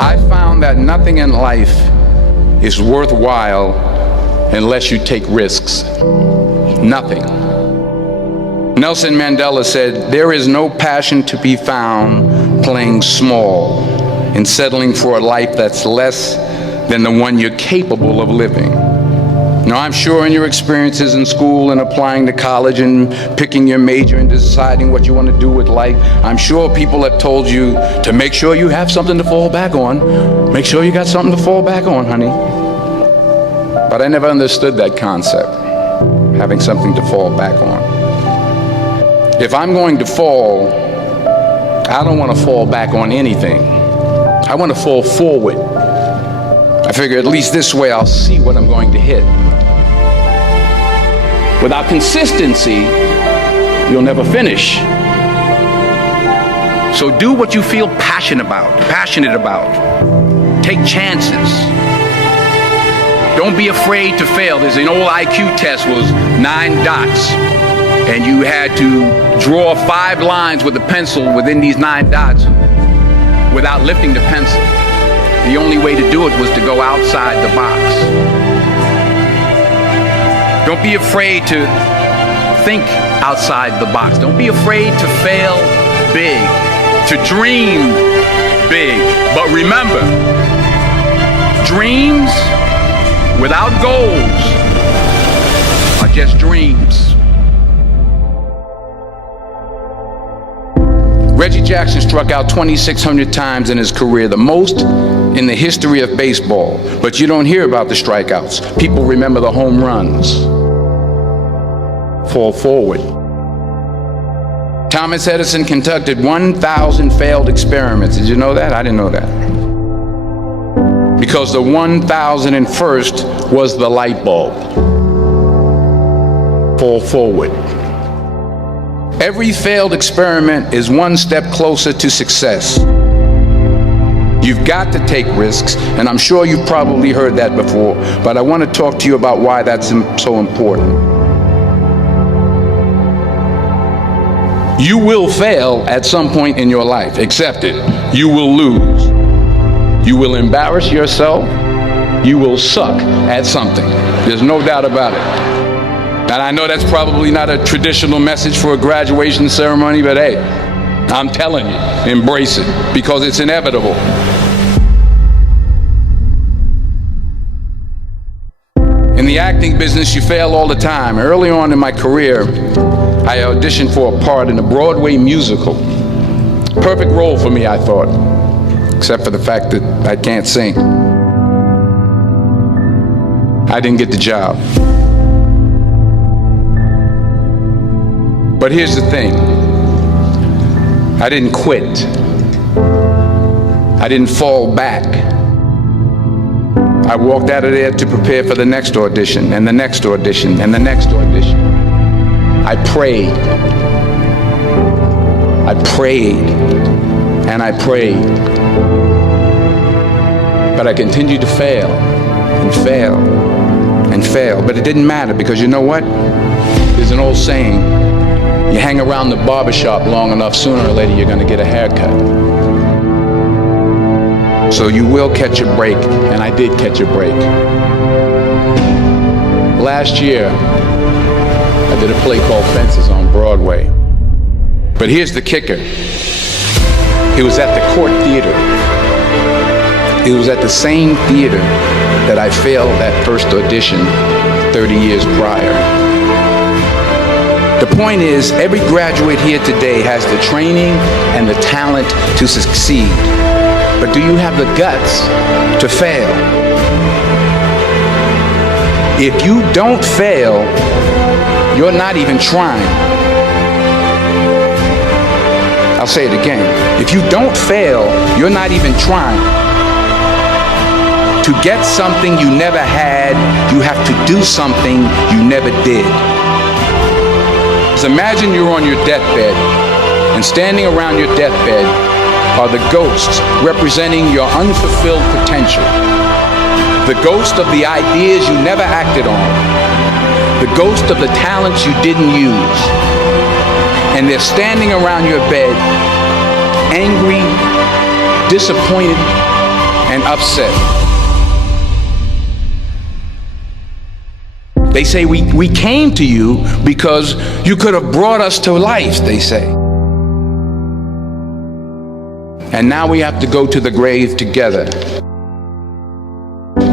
I found that nothing in life is worthwhile unless you take risks. Nothing. Nelson Mandela said, "There is no passion to be found playing small and settling for a life that's less than the one you're capable of living." Now, I'm sure in your experiences in school and applying to college and picking your major and deciding what you want to do with life, I'm sure people have told you to make sure you have something to fall back on. Make sure you got something to fall back on, honey. But I never understood that concept, having something to fall back on. If I'm going to fall, I don't want to fall back on anything. I want to fall forward. I figure at least this way I'll see what I'm going to hit. Without consistency, you'll never finish. So do what you feel passionate about. Take chances. Don't be afraid to fail. There's an old IQ test, was 9 dots. And you had to draw 5 lines with a pencil within these 9 dots without lifting the pencil. The only way to do it was to go outside the box. Don't be afraid to think outside the box. Don't be afraid to fail big, to dream big. But remember, dreams without goals are just dreams. Reggie Jackson struck out 2,600 times in his career, the most in the history of baseball. But you don't hear about the strikeouts. People remember the home runs. Fall forward. Thomas Edison conducted 1,000 failed experiments. Did you know that? I didn't know that. Because the 1,001st was the light bulb. Fall forward. Every failed experiment is one step closer to success. You've got to take risks, and I'm sure you've probably heard that before, but I want to talk to you about why that's so important. You will fail at some point in your life. Accept it. You will lose. You will embarrass yourself. You will suck at something. There's no doubt about it. And I know that's probably not a traditional message for a graduation ceremony, but hey, I'm telling you, embrace it, because it's inevitable. In the acting business, you fail all the time. Early on in my career, I auditioned for a part in a Broadway musical. Perfect role for me, I thought, except for the fact that I can't sing. I didn't get the job. But here's the thing. I didn't quit. I didn't fall back. I walked out of there to prepare for the next audition, and the next audition, and the next audition. I prayed. I prayed. And I prayed. But I continued to fail, and fail, and fail. But it didn't matter, because you know what? There's an old saying, you hang around the barbershop long enough, sooner or later you're going to get a haircut. So you will catch a break, and I did catch a break. Last year, I did a play called Fences on Broadway. But here's the kicker. It was at the Court Theater. It was at the same theater that I failed that first audition 30 years prior. The point is, every graduate here today has the training and the talent to succeed. But do you have the guts to fail? If you don't fail, you're not even trying. I'll say it again. If you don't fail, you're not even trying. To get something you never had, you have to do something you never did. Imagine you're on your deathbed, and standing around your deathbed are the ghosts representing your unfulfilled potential. The ghost of the ideas you never acted on. The ghost of the talents you didn't use. And they're standing around your bed, angry, disappointed, and upset. They say we came to you because you could have brought us to life, they say. And now we have to go to the grave together.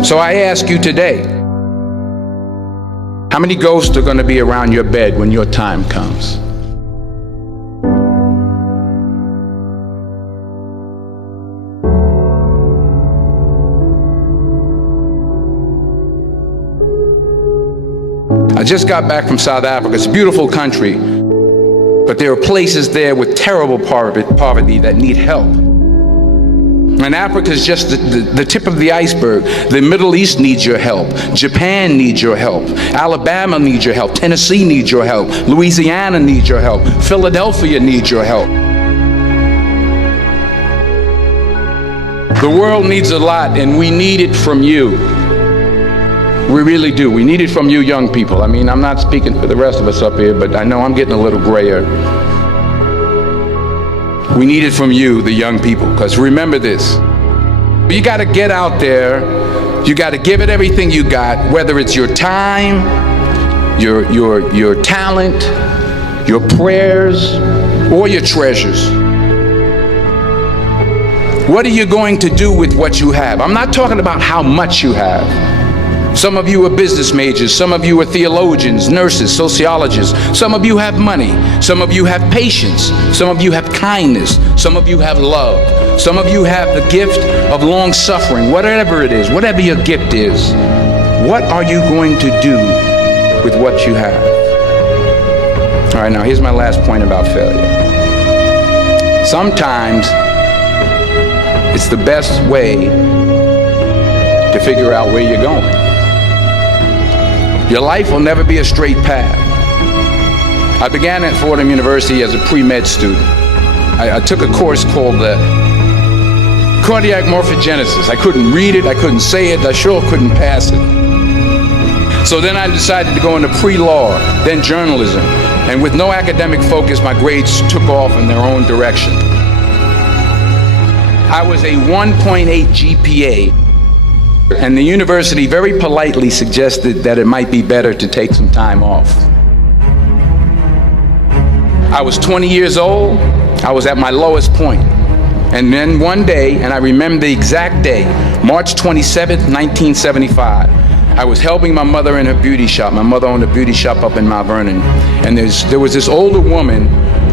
So I ask you today, how many ghosts are going to be around your bed when your time comes? I just got back from South Africa. It's a beautiful country, but there are places there with terrible poverty that need help. And Africa is just the tip of the iceberg. The Middle East needs your help. Japan needs your help. Alabama needs your help. Tennessee needs your help. Louisiana needs your help. Philadelphia needs your help. The world needs a lot, and we need it from you. We really do. We need it from you young people. I mean, I'm not speaking for the rest of us up here, but I know I'm getting a little grayer. We need it from you, the young people, because remember this. You got to get out there. You got to give it everything you got, whether it's your time, your talent, your prayers, or your treasures. What are you going to do with what you have? I'm not talking about how much you have. Some of you are business majors, some of you are theologians, nurses, sociologists, some of you have money, some of you have patience, some of you have kindness, some of you have love, some of you have the gift of long suffering. Whatever it is, whatever your gift is, what are you going to do with what you have? All right, now here's my last point about failure. Sometimes it's the best way to figure out where you're going. Your life will never be a straight path. I began at Fordham University as a pre-med student. I took a course called cardiac morphogenesis. I couldn't read it, I couldn't say it, I sure couldn't pass it. So then I decided to go into pre-law, then journalism. And with no academic focus, my grades took off in their own direction. I was a 1.8 GPA. And the university very politely suggested that it might be better to take some time off. I was 20 years old. I was at my lowest point. And then one day, and I remember the exact day, March 27th, 1975, I was helping my mother in her beauty shop. My mother owned a beauty shop up in Mount Vernon. And there was this older woman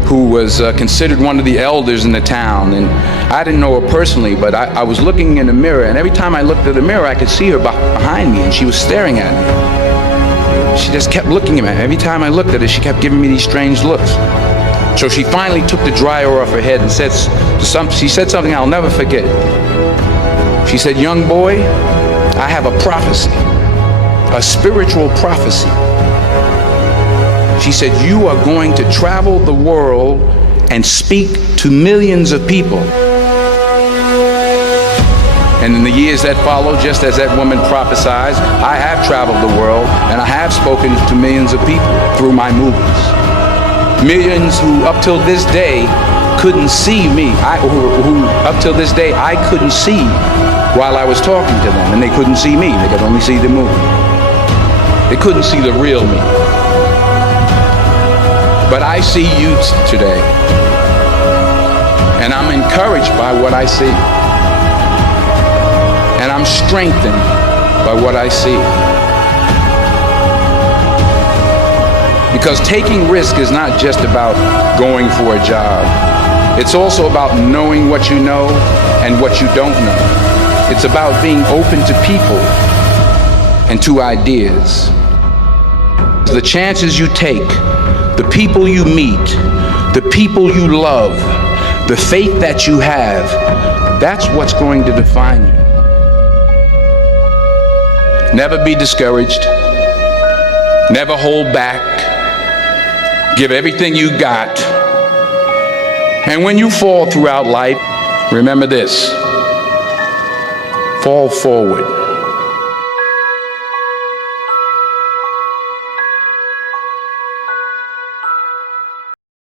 who was considered one of the elders in the town. And I didn't know her personally, but I was looking in the mirror, and every time I looked at the mirror, I could see her behind me, and she was staring at me. She just kept looking at me. Every time I looked at her, she kept giving me these strange looks. So she finally took the dryer off her head and she said something I'll never forget. She said, "Young boy, I have a prophecy, a spiritual prophecy." She said, "You are going to travel the world and speak to millions of people." And in the years that followed, just as that woman prophesied, I have traveled the world and I have spoken to millions of people through my movies. Millions who up till this day couldn't see me, who up till this day I couldn't see while I was talking to them, and they couldn't see me, they could only see the movie. They couldn't see the real me. But I see you today, and I'm encouraged by what I see, and I'm strengthened by what I see. Because taking risk is not just about going for a job. It's also about knowing what you know and what you don't know. It's about being open to people and to ideas. The chances you take, the people you meet, the people you love, the faith that you have, that's what's going to define you. Never be discouraged. Never hold back. Give everything you got. And when you fall throughout life, remember this: fall forward.